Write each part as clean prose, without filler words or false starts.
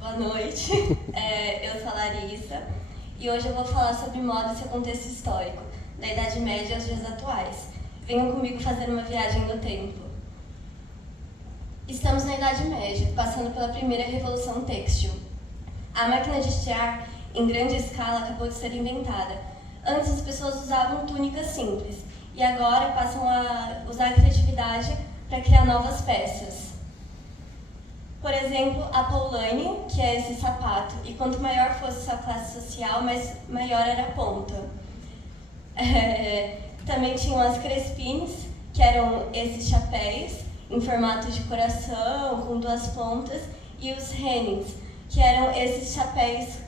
boa noite. Eu sou a Larissa e hoje eu vou falar sobre moda e seu contexto histórico, da Idade Média aos dias atuais. Venham comigo fazer uma viagem no tempo. Estamos na Idade Média, passando pela primeira revolução têxtil. A máquina de estiar, em grande escala, acabou de ser inventada. Antes as pessoas usavam túnicas simples e agora passam a usar a criatividade para criar novas peças. Por exemplo, a poulaine, que é esse sapato, e quanto maior fosse sua classe social, maior era a ponta. Também tinham as crespines, que eram esses chapéus em formato de coração, com duas pontas, e os hennings, que eram esses chapéus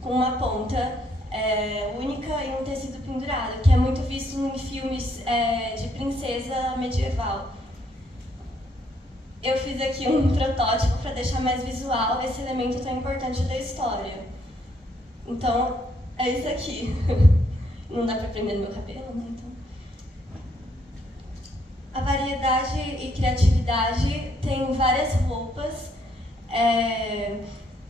com uma ponta única e um tecido pendurado, que é muito visto em filmes de princesa medieval. Eu fiz aqui um protótipo para deixar mais visual esse elemento tão importante da história. Então, é isso aqui. Não dá para prender no meu cabelo, né? Então... A variedade e criatividade tem várias roupas.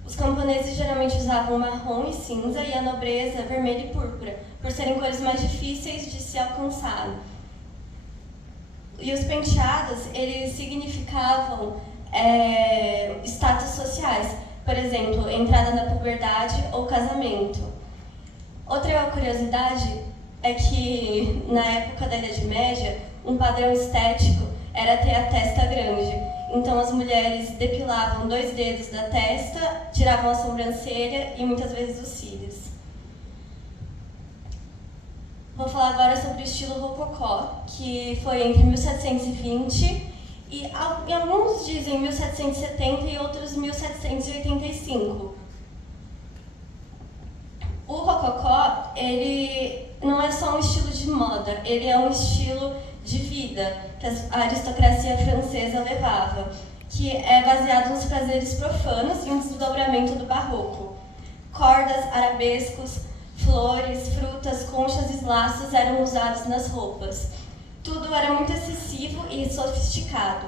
Os camponeses geralmente usavam marrom e cinza e a nobreza vermelho e púrpura, por serem cores mais difíceis de se alcançar. E os penteados, eles significavam status sociais, por exemplo, entrada na puberdade ou casamento. Outra curiosidade é que, na época da Idade Média, um padrão estético era ter a testa grande. Então, as mulheres depilavam 2 dedos da testa, tiravam a sobrancelha e muitas vezes os cílios. Vou falar agora sobre o estilo rococó, que foi entre 1720 e alguns dizem 1770 e outros 1785. O rococó, ele não é só um estilo de moda, ele é um estilo de vida que a aristocracia francesa levava, que é baseado nos prazeres profanos e um desdobramento do barroco. Cordas, arabescos, flores, frutas, conchas e laços eram usados nas roupas. Tudo era muito excessivo e sofisticado.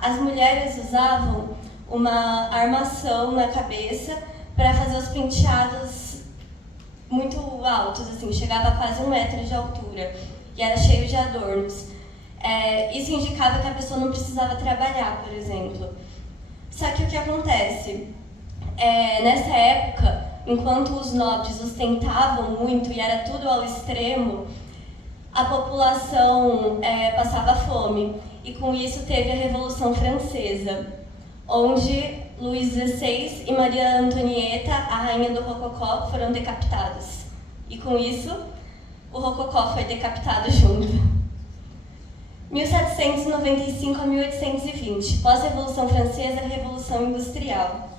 As mulheres usavam uma armação na cabeça para fazer os penteados muito altos, assim, chegava a quase 1 metro de altura, e era cheio de adornos. Isso indicava que a pessoa não precisava trabalhar, por exemplo. Só que o que acontece? Nessa época, enquanto os nobres ostentavam muito e era tudo ao extremo, a população passava fome. E com isso teve a Revolução Francesa, onde Luís XVI e Maria Antonieta, a rainha do Rococó, foram decapitados. E com isso, o Rococó foi decapitado junto. 1795 a 1820, pós-Revolução Francesa, Revolução Industrial.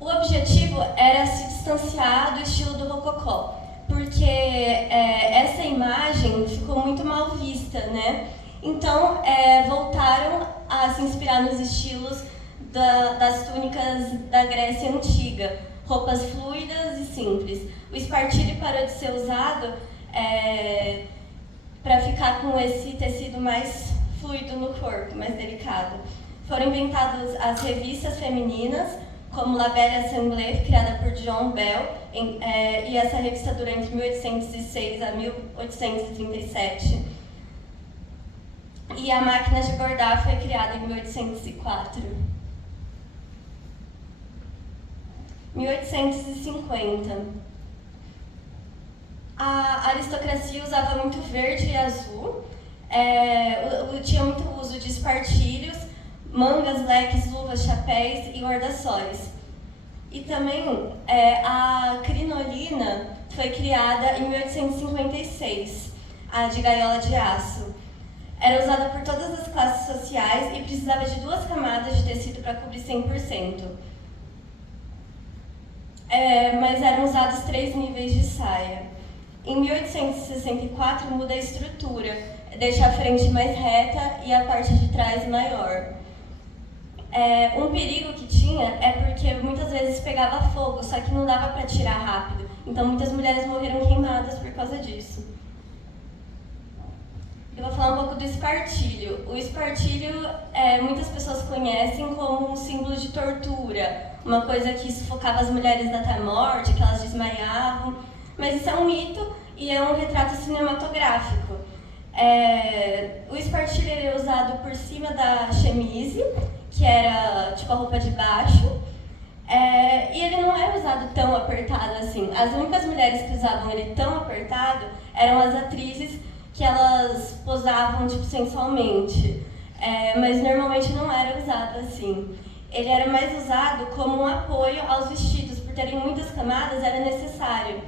O objetivo era se distanciar do estilo do rococó, porque essa imagem ficou muito mal vista, né? Então, voltaram a se inspirar nos estilos das túnicas da Grécia Antiga, roupas fluidas e simples. O espartilho parou de ser usado para ficar com esse tecido mais fluido no corpo, mais delicado. Foram inventadas as revistas femininas, como La Belle Assemblée, criada por John Bell, e essa revista dura entre 1806 a 1837. E a máquina de bordar foi criada em 1804. 1850. A aristocracia usava muito verde e azul, tinha muito uso de espartilhos, mangas, leques, luvas, chapéus e guarda-sóis. E também a crinolina foi criada em 1856, a de gaiola de aço. Era usada por todas as classes sociais e precisava de 2 camadas de tecido para cobrir 100%. Mas eram usados 3 níveis de saia. Em 1864 muda a estrutura, deixa a frente mais reta e a parte de trás maior. Um perigo que tinha é porque muitas vezes pegava fogo, só que não dava para tirar rápido. Então muitas mulheres morreram queimadas por causa disso. Eu vou falar um pouco do espartilho. O espartilho, muitas pessoas conhecem como um símbolo de tortura, uma coisa que sufocava as mulheres até a morte, que elas desmaiavam. Mas isso é um mito e é um retrato cinematográfico. O espartilho é usado por cima da chemise, que era tipo a roupa de baixo, e ele não era usado tão apertado assim. As únicas mulheres que usavam ele tão apertado eram as atrizes, que elas posavam tipo sensualmente, mas normalmente não era usado assim. Ele era mais usado como um apoio aos vestidos, por terem muitas camadas era necessário.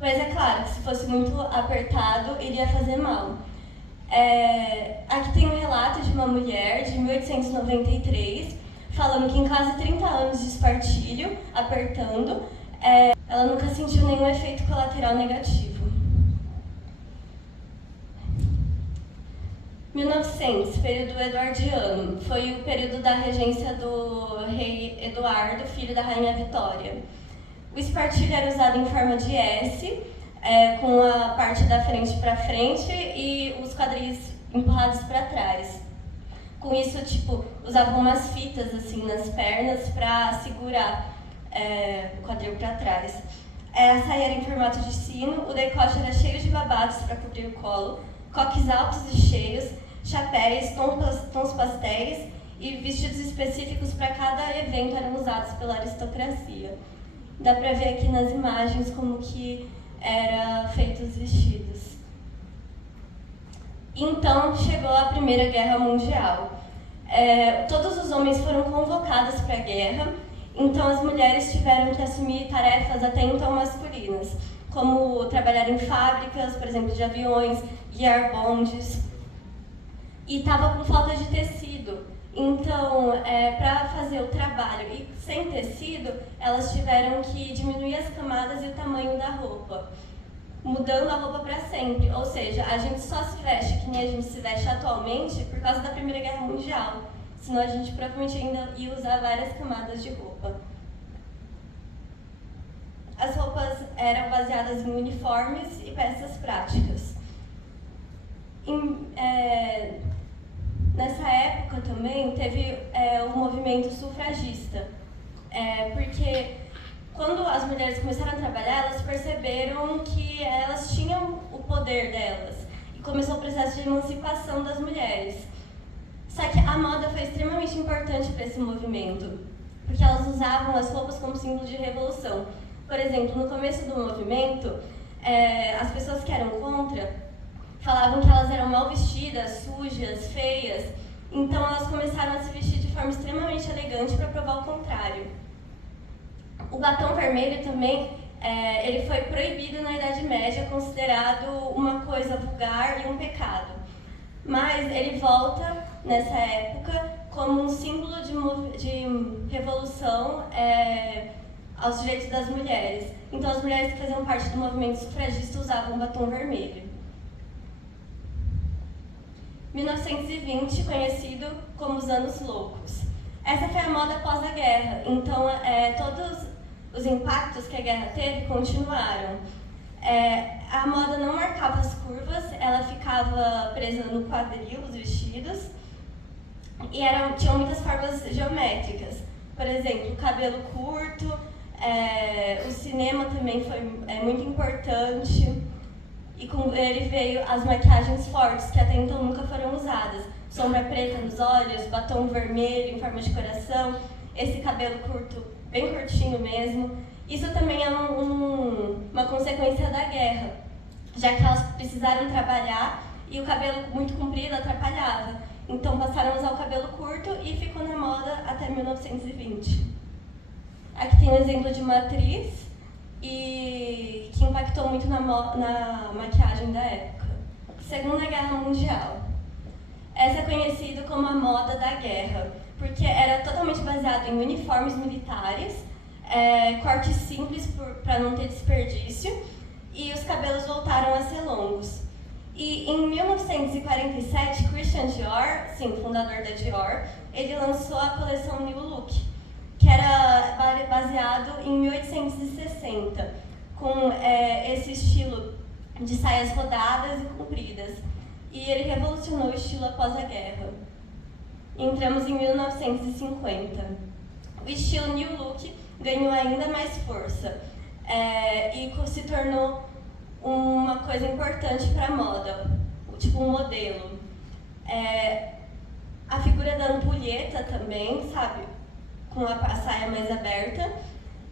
Mas é claro que se fosse muito apertado, iria fazer mal. Aqui tem um relato de uma mulher de 1893, falando que em quase 30 anos de espartilho, apertando, ela nunca sentiu nenhum efeito colateral negativo. 1900, período eduardiano, foi o período da regência do rei Eduardo, filho da rainha Vitória. O espartilho era usado em forma de S, com a parte da frente para frente e os quadris empurrados para trás. Com isso, tipo, usavam umas fitas assim nas pernas para segurar o quadril para trás. A saia era em formato de sino, o decote era cheio de babados para cobrir o colo, coques altos e cheios, chapéus, tons pastéis e vestidos específicos para cada evento eram usados pela aristocracia. Dá para ver aqui nas imagens como que eram feitos os vestidos. Então chegou a Primeira Guerra Mundial. Todos os homens foram convocados para a guerra, então as mulheres tiveram que assumir tarefas até então masculinas, como trabalhar em fábricas, por exemplo, de aviões, guiar bondes. E estava com falta de tecido. Então, para fazer o trabalho e sem tecido, elas tiveram que diminuir as camadas e o tamanho da roupa, mudando a roupa para sempre. Ou seja, a gente só se veste que nem a gente se veste atualmente por causa da Primeira Guerra Mundial. Senão a gente provavelmente ainda ia usar várias camadas de roupa. As roupas eram baseadas em uniformes e peças práticas. Nessa época também teve o movimento sufragista, porque quando as mulheres começaram a trabalhar, elas perceberam que elas tinham o poder delas e começou o processo de emancipação das mulheres. Só que a moda foi extremamente importante para esse movimento, porque elas usavam as roupas como símbolo de revolução. Por exemplo, no começo do movimento, as pessoas que eram contra falavam que elas eram mal vestidas, sujas, feias, então elas começaram a se vestir de forma extremamente elegante para provar o contrário. O batom vermelho também, ele foi proibido na Idade Média, considerado uma coisa vulgar e um pecado. Mas ele volta, nessa época, como um símbolo de revolução aos direitos das mulheres. Então as mulheres que faziam parte do movimento sufragista usavam o batom vermelho. 1920, conhecido como os Anos Loucos. Essa foi a moda após a guerra, então todos os impactos que a guerra teve continuaram. A moda não marcava as curvas, ela ficava presa no quadril, os vestidos, e tinham muitas formas geométricas. Por exemplo, o cabelo curto, o cinema também foi muito importante. E com ele veio as maquiagens fortes, que até então nunca foram usadas. Sombra preta nos olhos, batom vermelho em forma de coração, esse cabelo curto, bem curtinho mesmo. Isso também é uma consequência da guerra, já que elas precisaram trabalhar e o cabelo muito comprido atrapalhava. Então passaram a usar o cabelo curto e ficou na moda até 1920. Aqui tem um exemplo de uma atriz e que impactou muito na maquiagem da época. Segunda Guerra Mundial. Essa é conhecida como a moda da guerra, porque era totalmente baseado em uniformes militares, cortes simples para não ter desperdício, e os cabelos voltaram a ser longos. E em 1947, Christian Dior, sim, fundador da Dior, ele lançou a coleção New Look, que era baseado em 1860, com esse estilo de saias rodadas e compridas, e ele revolucionou o estilo após a guerra. Entramos em 1950. O estilo New Look ganhou ainda mais força e se tornou uma coisa importante para a moda, tipo um modelo. A figura da ampulheta também, sabe? Com a saia mais aberta.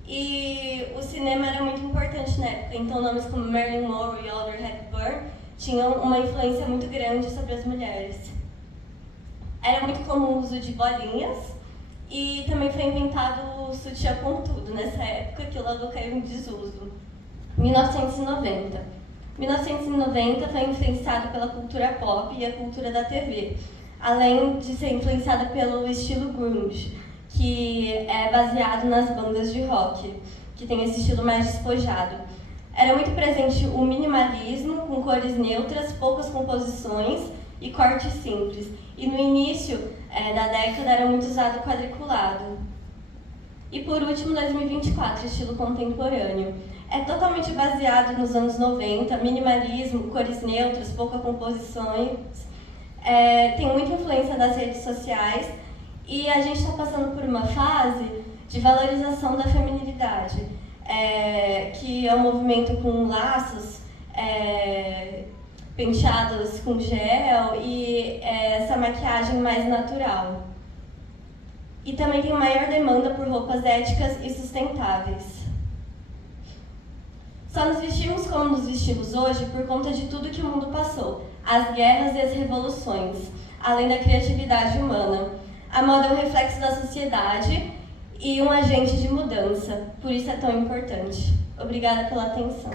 E o cinema era muito importante na época, então nomes como Marilyn Monroe e Audrey Hepburn tinham uma influência muito grande sobre as mulheres. Era muito comum o uso de bolinhas e também foi inventado o sutiã pontudo nessa época, que logo caiu em desuso. 1990. 1990 foi influenciado pela cultura pop e a cultura da TV, além de ser influenciada pelo estilo grunge, que é baseado nas bandas de rock, que tem esse estilo mais despojado. Era muito presente o minimalismo, com cores neutras, poucas composições e cortes simples. E no início da década era muito usado quadriculado. E por último, 2024, estilo contemporâneo. É totalmente baseado nos anos 90, minimalismo, cores neutras, poucas composições. Tem muita influência das redes sociais. E a gente está passando por uma fase de valorização da feminilidade, que é um movimento com laços, penteados com gel e essa maquiagem mais natural. E também tem maior demanda por roupas éticas e sustentáveis. Só nos vestimos como nos vestimos hoje por conta de tudo que o mundo passou, as guerras e as revoluções, além da criatividade humana. A moda é um reflexo da sociedade e um agente de mudança, por isso é tão importante. Obrigada pela atenção.